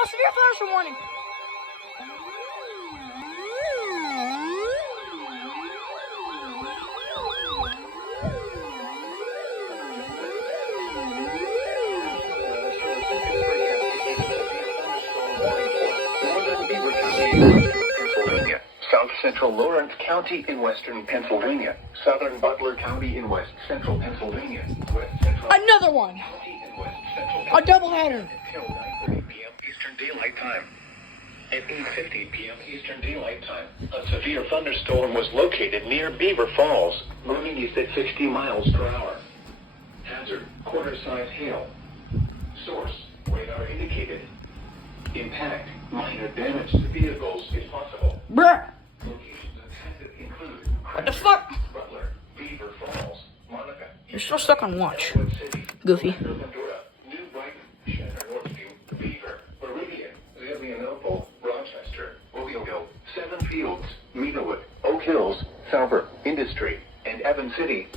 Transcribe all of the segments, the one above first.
Oh, severe thunderstorm warning. Pennsylvania, South Central Lawrence County in western Pennsylvania, southern Butler County in west central Pennsylvania, west central Another one. County in west central A doubleheader. until 9:30 p.m. Eastern Daylight Time. At 8:50 p.m. Eastern Daylight Time, a severe thunderstorm was located near Beaver Falls, moving east at 60 miles per hour. Hazard: quarter-size hail. Source: radar indicated. Impact: minor damage to vehicles is possible. Bruh. Locations intended include What the fuck? Butler, Beaver Falls, Monica, You're still stuck on watch. Wood City, Goofy. Medora, New Brighton, Shannon, Northview, Beaver, Meridian, Zelienople, Rochester, Williamville, Seven Fields, Meadowood, Oak Hills, Salver, Industry, and Evans City.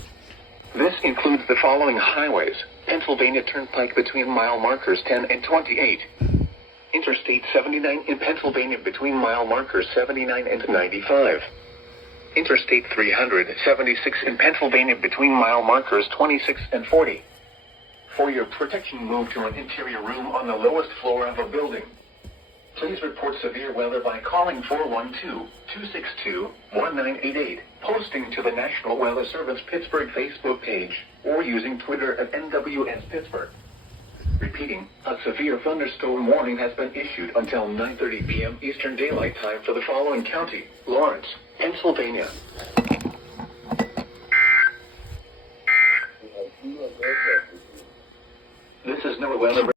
This includes the following highways: Pennsylvania Turnpike between mile markers 10 and 28. Interstate 79 in Pennsylvania between mile markers 79 and 95. Interstate 376 in Pennsylvania between mile markers 26 and 40. For your protection, move to an interior room on the lowest floor of a building. Please report severe weather by calling 412-262-1988, posting to the National Weather Service Pittsburgh Facebook page, or using Twitter at NWS Pittsburgh. Repeating, a severe thunderstorm warning has been issued until 9:30 p.m. Eastern Daylight Time for the following county: Lawrence, Pennsylvania. This is no weather.